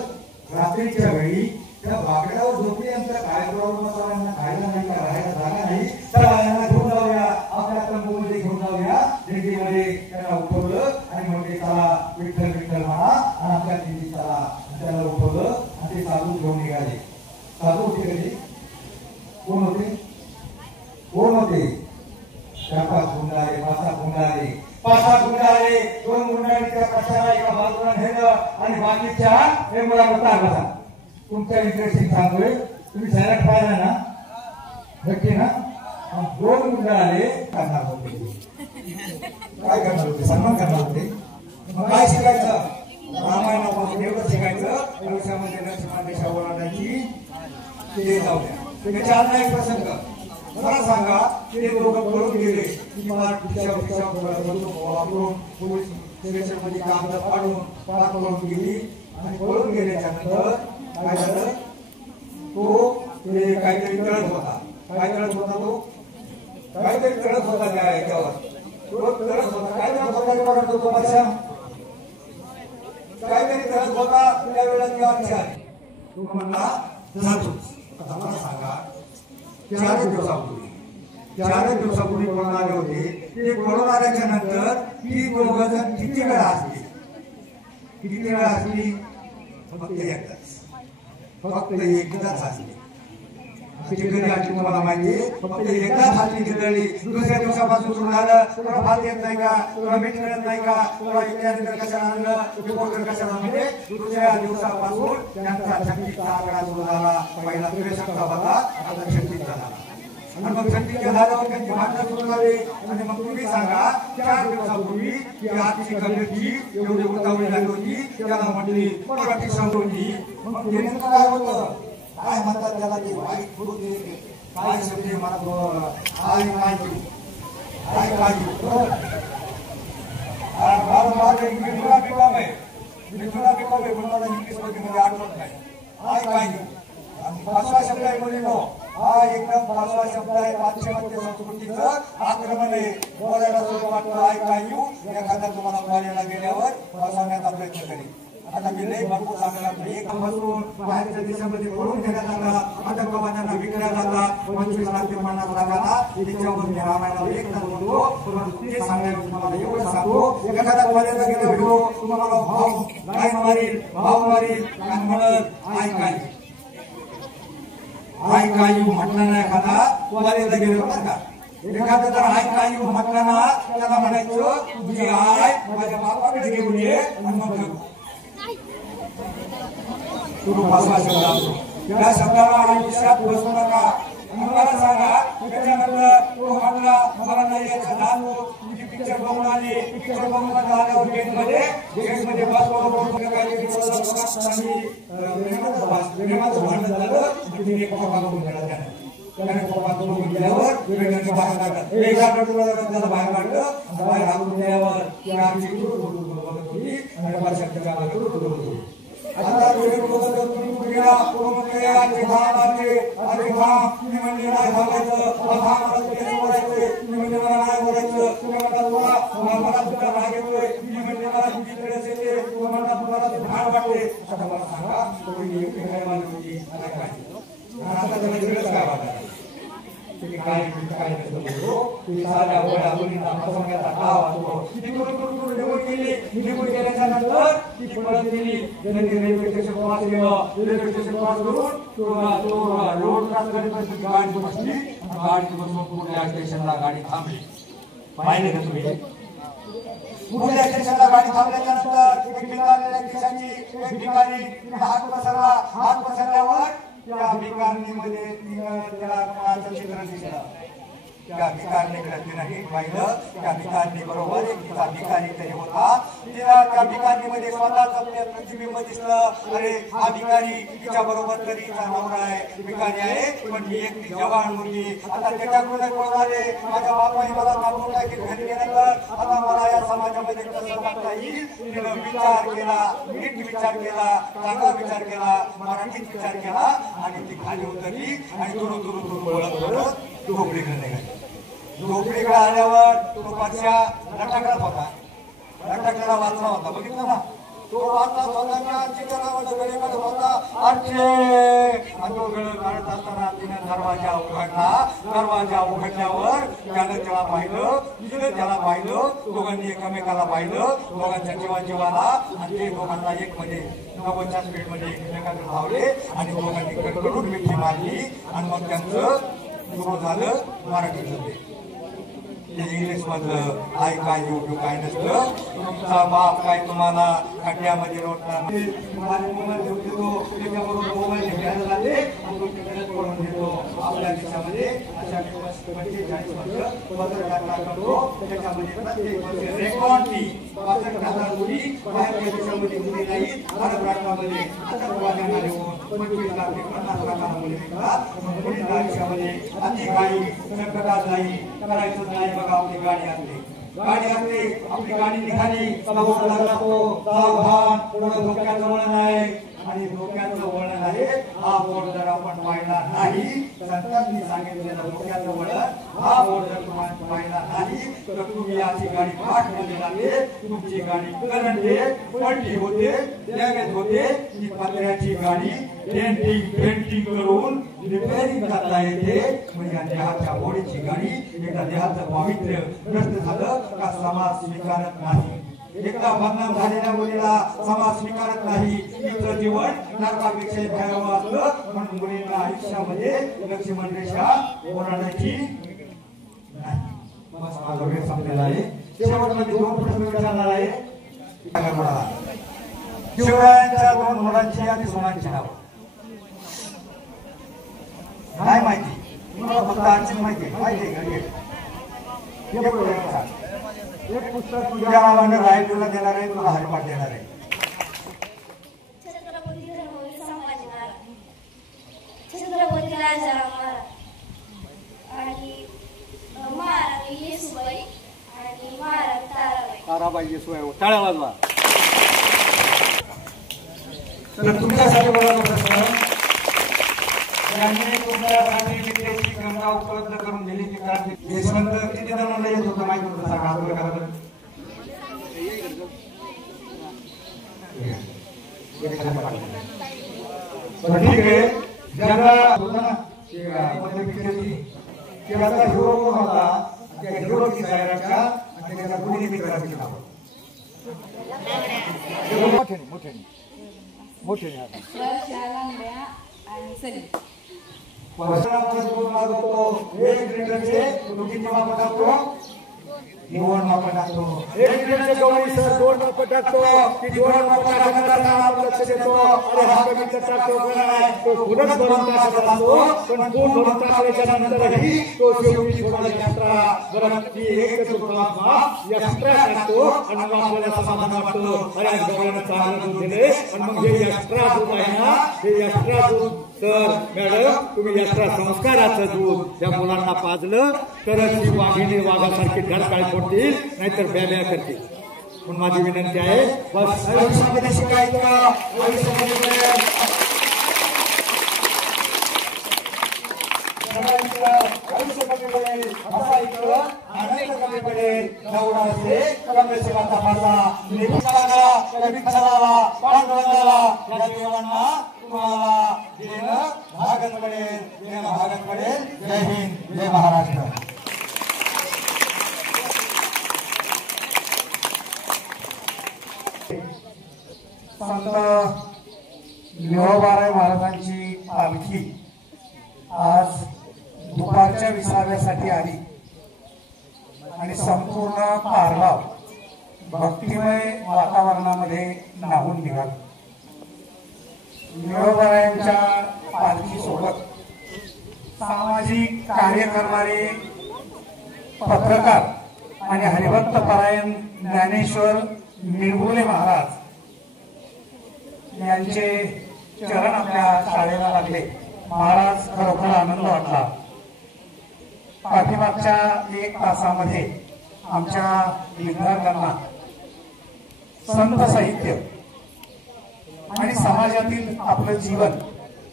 रात्रीच्या वेळी त्या बाकड्यावर झोपली, यांचा काय प्रॉब्लेम असावा, यांना खायला नाही का, राहायला जागा नाही, तर यांना घेऊन जाऊया, आपल्या तंबूमध्ये घेऊन जाऊया. दिंडीमध्ये त्यांना उठवलं आणि म्हणजे चला विठ्ठल विठ्ठल म्हणा आणि आपल्या दिंडी चला. त्याला उठवलं आणि ते साधू घेऊन निघाले. साधू होते कधी? कोण होते? कोण होते? 4-5 गुंड आले, 5-6 गुंड आले, 5-6 गुंड आले. 2 गुंडांच्या कशाला एका बाजूला नेलं आणि बाकीच्या हे मला बसा. तुमच्या इंटरेस्टिंग सांगतोय, तुम्ही सैराट पाहिला ना, नक्की ना? 2 गुंड आले, करणार होते. काय करणार होते? सन्मान करणार होते. मग काय शिकायचं? रामायणापासून एवढं शिकायचं, आयुष्यामध्ये लक्ष्मण रेषा ओलांडायची. ते जाऊ द्या. त्याच्या आणला एक प्रसंग मला सांगा. ते दोघं पळून गेले की मला वापरून पोलीस स्टेशनमध्ये कागद पाडून पार पळून गेली आणि पळून गेल्याच्या नंतर काय झालं? तो ते काहीतरी कळत होता. काय कळत होता? तो काहीतरी कळत होता त्या याच्यावर. तो कळत होता. काय कळत होता? तो भाषा काहीतरी कळत होता. त्यावेळेला ती आमची आली. तो म्हणला जातो. आता मला सांगा, 4 दिवसापूर्वी पळून आले होते. ते पळून आल्याच्या नंतर ती 2 जण किती वेळा असली? किती वेळा असली? फक्त एकदाच असली. कधी आली तुम्हाला माहिती? फक्त एकदाच असली ती. दुसऱ्या दिवसापासून सुरू झालं. तुला भात येत नाही का? तुला मीठ मिळत नाही का? तुला इत्यादी कशाला आणलं? रिपोर्टर कशाला? म्हणजे दुसऱ्या दिवसापासून त्यांचा शक्तीचा आकडा सुरू झाला. पहिला त्रिशक्ती होता, आता शक्तीचा झाला. आणि मग शक्तीच्या झाल्यावर त्यांची भांडणं सुरू झाली. आणि मग तुम्ही सांगा, 4 दिवसापूर्वी ती आजची कमिटी एवढी उतावळी झाली होती, त्याला म्हटली मराठी समजून. मग ते नेमकं काय होतं? काय म्हणतात त्याला? ते वाईट होते. काय शब्द म्हणतो? आय कायू आठवत नाही. आय कायू आणि 5वा शब्द आहे मुलीनो. हा एकदम 5वा शब्द आहे. पाश्चिमात्य संस्कृतीचं आक्रमण आहे. बोलायला सोपं वाटतं आय कायू. एखादा तुम्हाला बोलायला गेल्यावर फसवण्याचा प्रयत्न करेल. आता मी लई भरपूर सांगणार. एक बसून बाहेरच्या देशामध्ये पळून घेण्यात आला, आतंकवाद्यांना विकल्या जातात. 25 लाख ते 50 लाखाला त्याच्यावर मी रामायणावर एक तास बोलतो. परंतु ते सांगायला तुम्हाला एवढं सांगतो, एखादा कॉलेजला गेला व्हिडिओ तुम्हाला भाव काय मारील, भाव मारील आणि म्हणत आय काय आय कायू म्हटलं नाही. एखादा कॉलेजला गेलो बरं का, एखादा जर आय कायू म्हटलं ना, त्याला म्हणायचं तुझी आय माझ्या बापाकडे घेऊन ये आणि मग त्या शब्दाला आयुष्यात बसू नका. मला सांगा, त्याच्यानंतर तो म्हटला मला नाही यायचं झालो. तुझी पिक्चर बघून आली. पिक्चर बघून आल्यावर गेटमध्ये बसलो. प्रेमाचं भांडण झालं. तिने कोपा करून गेला. त्याने कोपा करून गेल्यावर वेगळ्यांनी बाहेर काढलं. त्याला बाहेर काढलं. बाहेर हाकून गेल्यावर ती आमची आणि आता तुम्ही पुढेला कोणत्या जिल्ह्याचे अधिकार तुम्ही म्हणजे नाही बोलायचं अभाव तुम्ही म्हणजे नाही बोलायचं तुम्ही मला तुझा राग येतोय तुम्ही म्हणजे मला दुसरीकडे असेल तुम्हाला भाग वाटते आता मला सांगा तुम्ही काय मानली आता तुम्ही वेगळंच काय वाटतं तुम्ही काय नसतो तुम्ही साध्या वया मुलींना फसवण्याचा डाव असतो निवड केल्याच्या नंतर ती परत गेली रेल्वे स्टेशन क्रॉस केलं रेल्वे स्टेशन क्रॉस करून रोड क्रॉस करीत गाडी बसली गाडी बसून पुढल्या स्टेशनला गाडी थांबली पाहिले का तुम्ही पुढल्या स्टेशनला गाडी थांबल्याच्या नंतर एक भिकाऱ्याच्या खिशाची एक भिकारी हात पसरल्यावर त्या भिकारणीमध्ये त्याला कोणाचं चित्र दिसलं त्या भिकारणीकडे तिनं हे पाहिलं त्या भिकारणी बरोबर एक तिचा भिकारी तरी होता तिला त्या भिकारणीमध्ये स्वतःच प्रतिबिंब दिसलं अरे हा भिकारी तिच्या बरोबर तरी नवरा आहे भिकारी आहे पण ही एकटी जवान मुलगी आता त्याच्याकडे कोणाले माझ्या बापाने मला काढून टाकीत घरी गेल्यानंतर आता मला या समाजामध्ये कसं वागता येईल तिनं विचार केला नीट विचार केला चांगला विचार केला मराठीत विचार केला आणि ती खाली उतरली आणि दुरू बोलत झोपडीकडे निघाली झोपडीकडे आल्यावर तो पक्षा लटाकडाच होता लटाकडाला वाचला होता बघितलं ना तो वाचला स्वतःच्या गळेकडे होता आजचे आणि तो गळ काढत असताना तिने दरवाजा उघडल्यावर त्यानं त्याला पाहिलं तिने त्याला पाहिलं दोघांनी एकमेकाला पाहिलं दोघांच्या जीवाला आणि ते दोघांना एक मध्ये 90च्या स्पीडमध्ये एकमेकांना धावले आणि दोघांनी कडकडून मिठी मारली आणि मग त्यांचं सुरू झालं मराठीचं इंग्लिश मधलं आई काय योग्य काय नसतं तुमचा बाप काय तुम्हाला खड्ड्यामध्ये लोटणार मोबाईल घेऊन देतो त्याच्याबरोबर मोबाईल घ्यायला जाते पडून घेतो आपल्या देशामध्ये अशा 45 वर्ष पत्रकार करतो त्याच्यामध्ये प्रत्येक वर्ष रेकॉर्डनी 65,000 मुली बाहेरच्या देशामध्ये मुली नाही भारत राष्ट्रामध्ये आतंकवाद्यांना देऊन 25 लाख ते 50 लाखांना मुली निघतात मुलींच्या आयुष्यामध्ये अति काही संकटात नाही करायचं नाही बघा आपली गाडी असते आपली गाडी निघाली सावधान पुढे धोक्याचं वळण आहे आणि धोक्याचं वळण आहे हा बोर्ड जर आपण पाहिला नाही संतांनी सांगितलेलं धोक्याचं वळण हा बोर्ड जर तुम्हाला पाहिला नाही तर तुम्ही याची गाडी पाठ मध्ये लागते तुमची गाडी करंटे पलटी होते डॅमेज होते ही पत्र्याची गाडी पेंटिंग करून रिपेअरिंग करता येते म्हणजे देहाच्या बॉडीची गाडी एकदा देहाचं पावित्र्य नष्ट झालं का समाज स्वीकारत नाही एकदा बदनाम झालेल्या मुलीला समाज स्वीकारत नाही तिचं जीवन नरकापेक्षा भयावह असलं म्हणून मुलींना आयुष्यामध्ये लक्ष्मण रेषा ओलांडायची नाही बस माझा वेळ संपलेला आहे शेवटमध्ये 2 प्रश्न विचारणार आहे शिवरायांच्या 2 मुलांची आणि सोनांची नाव नाही माहिती मला फक्त आजची माहिती आहे एक पुस्तक तुझ्या नावाने राहील तुला देणार आहे तुला हरिपाठ देणार आहे छत्रपती राजाराम आणि महाराणी येसूबाई आणि महाराणी ताराबाई येसूबाई टाळ्या वाजवा तर तुमच्यासाठी बरोबर प्रश्न त्यांनी तुमच्यासाठी विद्येची गंगा उपलब्ध करून दिली ती क्रांती यशवंत किती जणांना येत होतं माहिती होतं सांगा आंदोलन करायला ठीक आहे ज्याला होता ना त्याचा हिरो कोण होता त्या हिरोची जाहिरातच्या आणि त्याच्या गुन्हे मित्राची नाव मोठे आणि सलीम एक लिटरचे किती माप टाकतो 2 माप टाकतो 1 लिटरचे गवळी सर 2 माप टाकतो की 2 माप टाकताना आपण लक्ष देतो अरे हा कमी टाकतो काय तो पुढच भरून टाकत असतो पण तो भरून टाकल्याच्या नंतरही तो शेवटी थोडा एक्स्ट्रा जरा ती एक माप एक्स्ट्रा टाकतो आणि मग आपल्याला समाधान वाटतं अरे गवळ्यानं चांगलं दूध दिले आणि मग हे एक्स्ट्रा दूध आहे ना हे एक्स्ट्रा दूध तर मॅडम तुम्ही एक्स्ट्रा संस्काराचं दूध या मुलांना पाजलं तरच ती वाघिणी वाघासारखी धडकाळ फोडतील नाहीतर ब्याब्या करतील पण माझी विनंती आहे बस आयुष्यामध्ये शिकायचं का आयुष्यामध्ये आयुष्य कमी पडेल असा इकडं आनंद कमी पडेल एवढा असे कमेशिवाचा फासा निपुणाला कविच्छलाला पांडुरंगाला या देवांना तुम्हाला देणं भागत पडेल जय हिंद जय महाराष्ट्र. संत लिहोबाराय महाराजांची पालखी आज दुपारच्या विसाव्यासाठी आली आणि संपूर्ण कारगाव भक्तिमय वातावरणामध्ये न्हावून निघाला. लिहोबारायांच्या पालखीसोबत सामाजिक कार्य करणारे पत्रकार आणि हरिभक्त परायण ज्ञानेश्वर निरगुले महाराज यांचे चरण आपल्या शाळेला लागले. महाराज खरोखर आनंद वाटला. पाठीमागच्या 1 तासामध्ये आमच्या विद्यार्थ्यांना संत साहित्य आणि समाजातील आपलं जीवन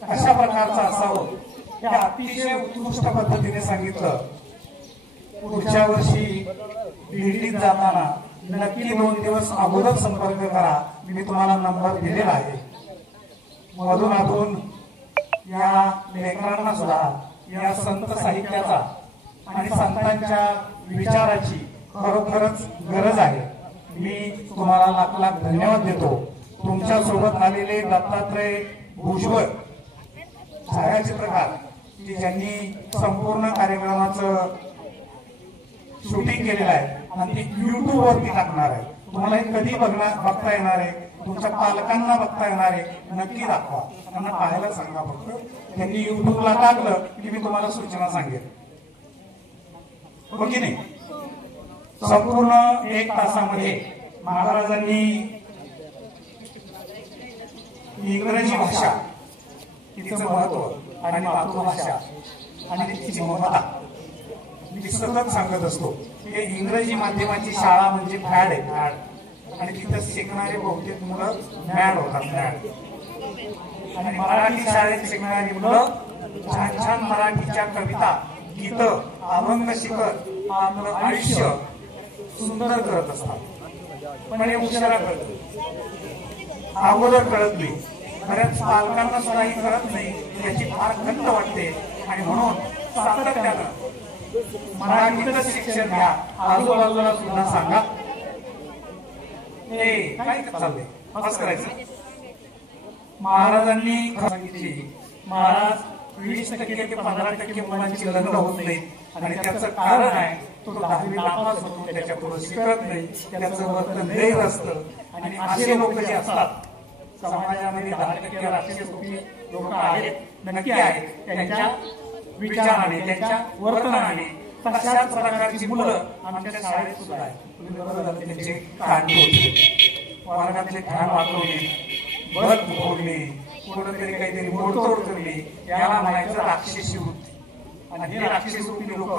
अशा प्रकारचं असावं हे अतिशय उत्कृष्ट पद्धतीने सांगितलं. पुढच्या वर्षी दिल्लीत जाताना नक्की 2 दिवस अगोदर संपर्क करा. मी तुम्हाला नंबर दिलेला आहे. मधून अधून या लेकरांना सुद्धा या संत साहित्याचा आणि संतांच्या विचाराची खरोखरच गरज आहे. मी तुम्हाला लाख लाख धन्यवाद देतो. तुमच्या सोबत आलेले दत्तात्रय भुजबळ छायाचित्रकार की ज्यांनी संपूर्ण कार्यक्रमाचं शूटिंग केलेलं आहे आणि ते YouTube वरती टाकणार आहे. तुम्हाला हे कधी बघता येणार आहे, तुमच्या पालकांना बघता येणार आहे. नक्की दाखवा, त्यांना पाहायला सांगा. फक्त त्यांनी YouTubeला टाकलं की मी तुम्हाला सूचना सांगेन. हो की नाही? संपूर्ण 1 तासामध्ये महाराजांनी इंग्रजी भाषा तिचं महत्व आणि मातृभाषा आणि तिची ममता मी सतत सांगत असतो. की इंग्रजी माध्यमाची शाळा म्हणजे फॅड आहे, फॅड. आणि तिथं शिकणारे बहुतेक मुलं मॅड होतात, मॅड. आणि मराठी शाळेत शिकणारी मुलं छान छान मराठीच्या कविता, गीतं, अभंग शिकत आपलं आयुष्य सुंदर करत असतात. पण हे उशिरा कळत, अगोदर कळत नाही. बऱ्याच पालकांना सुद्धा ही कळत नाही. याची फार खंत वाटते आणि म्हणून सातत्यानं मराठीतच शिक्षण घ्या. आजूबाजूला सुद्धा सांगा हे काय चाललंय असं करायचं. महाराजांनी सांगितली, महाराज 20% ते 15% मुलांची लग्न होत नाही आणि त्याचं कारण आहे तो 10वी नापास होतो, त्याच्या पुढे शिकत नाही, त्याचं वर्तन गैर असतं. आणि असे लोक जे असतात समाजामध्ये 10% राष्ट्रीय लोक आहेत, नक्की आहेत. त्यांच्या विचाराने, त्यांच्या वर्तनाने तशाच प्रकारची मुलं आमच्या शाळेत सुद्धा आहेत. त्यांचे काढणे होते, वर्गातले ध्यान वाचवणे, बल फोडणे, कुठेतरी काहीतरी मोडतोड करणे, याला म्हणायचं राक्षसी वृत्ती. आणि हे राक्षसी वृत्ती लोक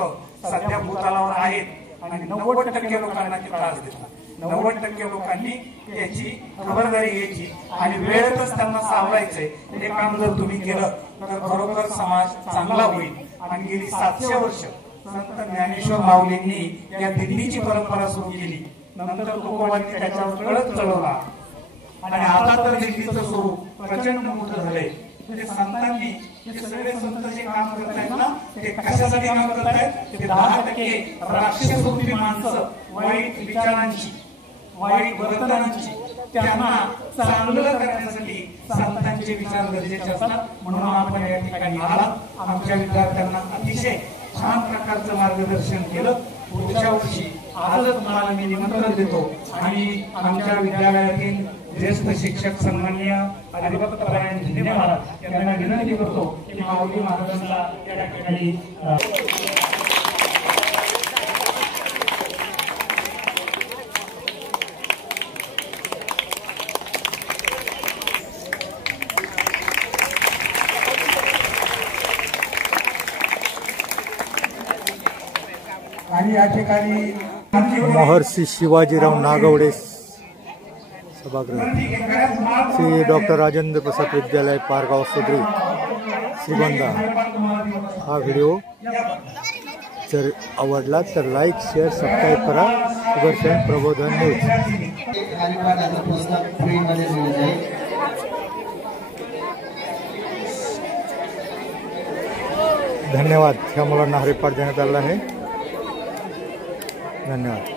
सध्या भूतलावर आहेत आणि 90% लोकांना ते त्रास देतात. 90% लोकांनी याची खबरदारी घ्यायची आणि वेळेतच त्यांना सावरायचंय. हे काम जर तुम्ही केलं तर खरोखर समाज चांगला होईल. आणि गेली 700 वर्ष संत ज्ञानेश्वर माऊलींनी या दिल्लीची परंपरा सुरू केली. नंतर तुकोबांनी त्याच्यावर कळत चढवला आणि आता तर दिल्लीचं स्वरूप प्रचंड मोठं झालंय. म्हणजे संतांनी हे सगळे संत जे काम करतायत ना, ते कशासाठी काम करतायत? ते 10% राक्षसरूपी माणसं वाईट विचारांची, वाईट वर्तनांची, त्यांना चांगलं करण्यासाठी संतांचे विचार गरजेचे असतात. म्हणून आपण या ठिकाणी आलात. आमच्या विद्यार्थ्यांना अतिशय छान प्रकारचं मार्गदर्शन केलं. पुढच्या वर्षी आजच तुम्हाला मी निमंत्रण देतो आणि आमच्या विद्यालयातील ज्येष्ठ शिक्षक सन्माननीय हरिभक्त परायण झिंदे महाराज यांना विनंती करतो की माऊली महाराजांना या ठिकाणी आणि या ठिकाणी महर्षी शिवाजीराव नागवडे सभागृह श्री डॉक्टर राजेंद्र प्रसाद विद्यालय पारगाव सदरी श्रीगोंदा। हा व्हिडिओ जर आवडला तर लाईक शेअर सबस्क्राईब करा। सुदर्शन प्रबोधन न्यूज। हरिपाठाचं पुस्तक फ्रीमध्ये दिलं जाईल। धन्यवाद। ह्या मुलांना हरिपाठ देण्यात आला आहे। धन्यवाद।